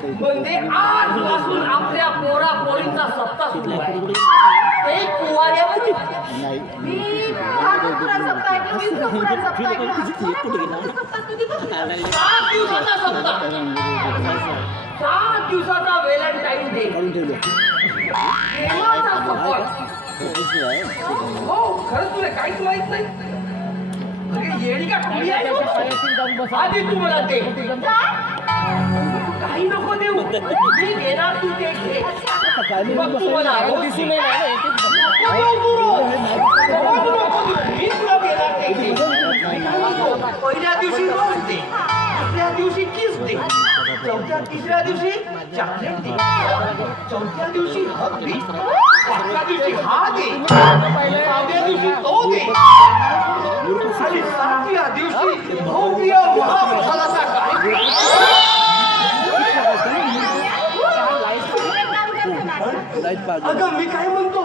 म्हणजे आजपासून आपल्या पोरा पोरींचा सप्ताह सुरू आहे? ते कुवाऱ्यावर सात दिवसाचा सप्ताह सात दिवसाचा? व्हॅलेंटाईन डे प्रेमाचा सफर. हो खरंच तुला काहीच माहीत नाही? अरे येडी का खुली आहे? तू? आधी तू मला दे. पहिल्या दिवशी रोज दे दुसऱ्या दिवशी किस दे चौथ्या तिसऱ्या दिवशी चॉकलेट दे चौथ्या दिवशी हक दे पाचव्या दिवशी हा दे सहाव्या दिवशी तो अगं मी काय म्हणतो?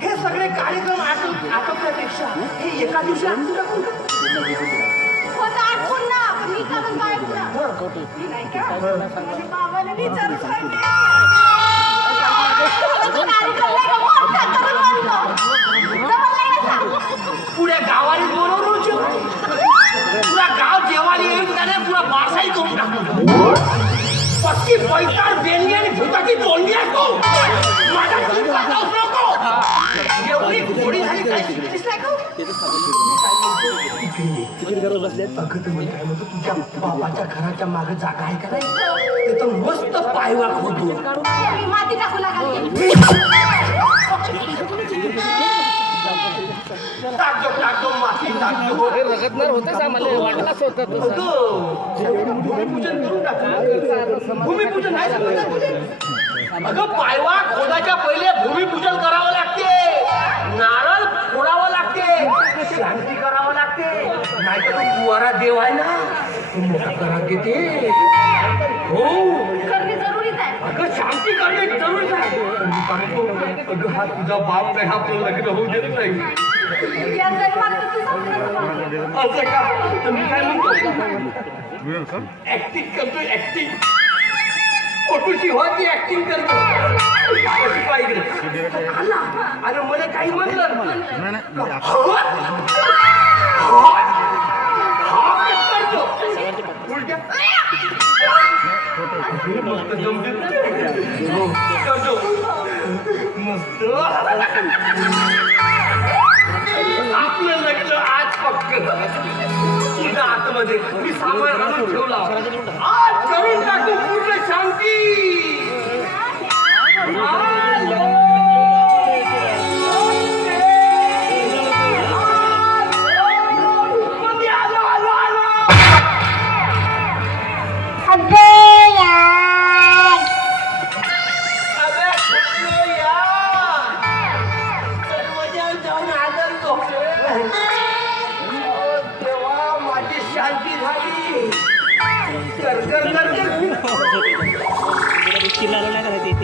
हे सगळे कार्यक्रम आटप आटपण्यापेक्षा हे एका दिवशी आटून ना. पुऱ्या गावाला बोलवून पुरा गाव जेवायला येऊन नाही? पुरा बारसाई करून टाकू पक्की पैताळ बेलणी आणि भूताची तोंडी आहे तू. अगं काय म्हणतो तुझ्या बाबाच्या घराच्या मागे जागा आहे का नाही ते तर मस्त पायवाक होतो माती टाकू टाकतो टाकतो माती टाकतो आम्हाला वाटलंच होतं तसं भूमिपूजन करून टाकू भूमिपूजन नाही तुझे? अगं पायवा खोदाच्या पहिले भूमिपूजन कर देव आहे ना तो मोठा घरात घेते हो. करणे जरुरीच आहे. अगं शांती करणे जरूर आहे. मी अगं हा तुझा बाप नाही हा आपलं लग्न होऊ देत नाही. असं का? तर मी काय म्हणतो? ऍक्टिंग करतोय ऍक्टिंग फोटोची होती ऍक्टिंग करतो. पाहिजे. अरे मला काही म्हणलं मस्त जमते. हो, झाली कर कर कर कर. चिल्लायला नाही करायचं